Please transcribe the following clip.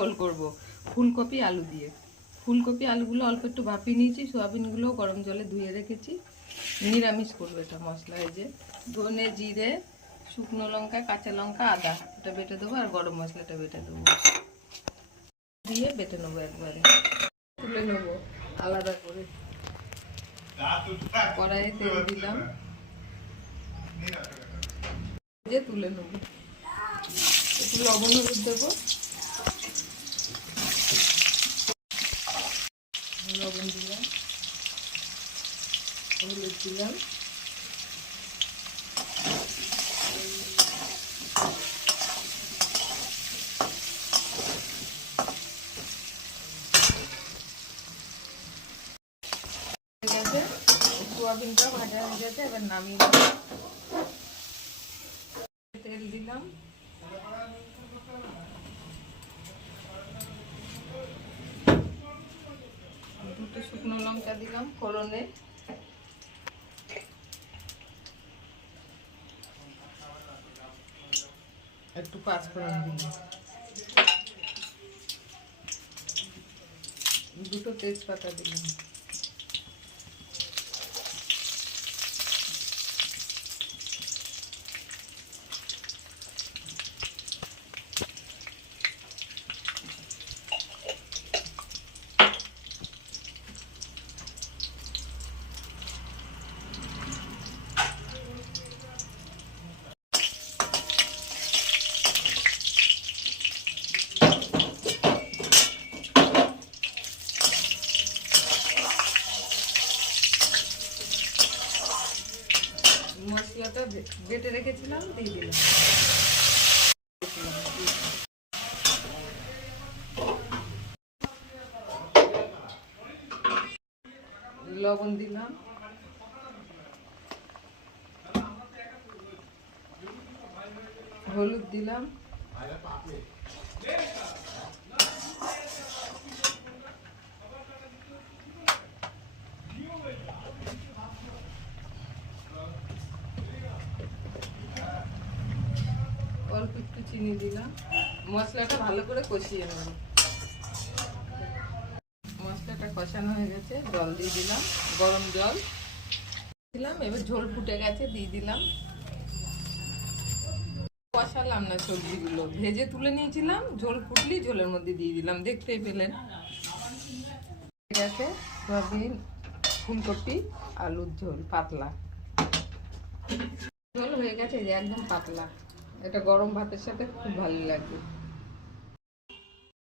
ঝোল করবো ফুলকপি আলু দিয়ে। ফুলকপি আলুগুলো অল্প একটু ভাপিয়ে নিয়েছি, সোয়াবিনগুলো গরম জলে ধুয়ে রেখেছি। নিরামিষ করবো এটা। মশলা এই যে ধনে, জিরে, শুকনো লঙ্কা, কাঁচা লঙ্কা, আদা এটা বেটে দেবো, আর গরম মশলাটা বেটে দেবো, দিয়ে বেটে নেবো একবারে। তুলে নেবো আলাদা করে। কড়াইয়ে তেল দিলাম, তুলে নেবো। একটু লবণ হলুদ দেবো, লবণ দিলাম, হলুদ দিলাম, সোয়াবিনটা ভাজা হয়ে গেছে, এবার নামিয়ে তেল দিলাম, দুটো শুকনো লঙ্কা দিলাম ফোড়নে, একটু পাঁচফোড়ন দিলাম, দুটো তেজপাতা দিলাম, মশলাটা বেটে রেখেছিলাম দিয়ে দিলাম, লবণ দিলাম, হলুদ দিলাম, অল্প একটু চিনি দিলাম। মশলাটা ভালো করে কষিয়ে নেব। মশলাটা কষানো হয়ে গেছে, জল দিয়ে দিলাম, গরম জল দিলাম। এবার ঝোল ফুটে গেছে, দিয়ে দিলাম। কষালাম না, সবজিগুলো ভেজে তুলে নিয়েছিলাম, ঝোল ফুটলি ঝোলের মধ্যে দিয়ে দিলাম, দেখতেই পেলেন। গেছে সোয়াবিন, ফুলকপি, আলুর ঝোল পাতলা ঝোল হয়ে গেছে, একদম পাতলা। এটা গরম ভাতের সাথে খুব ভালো লাগবে।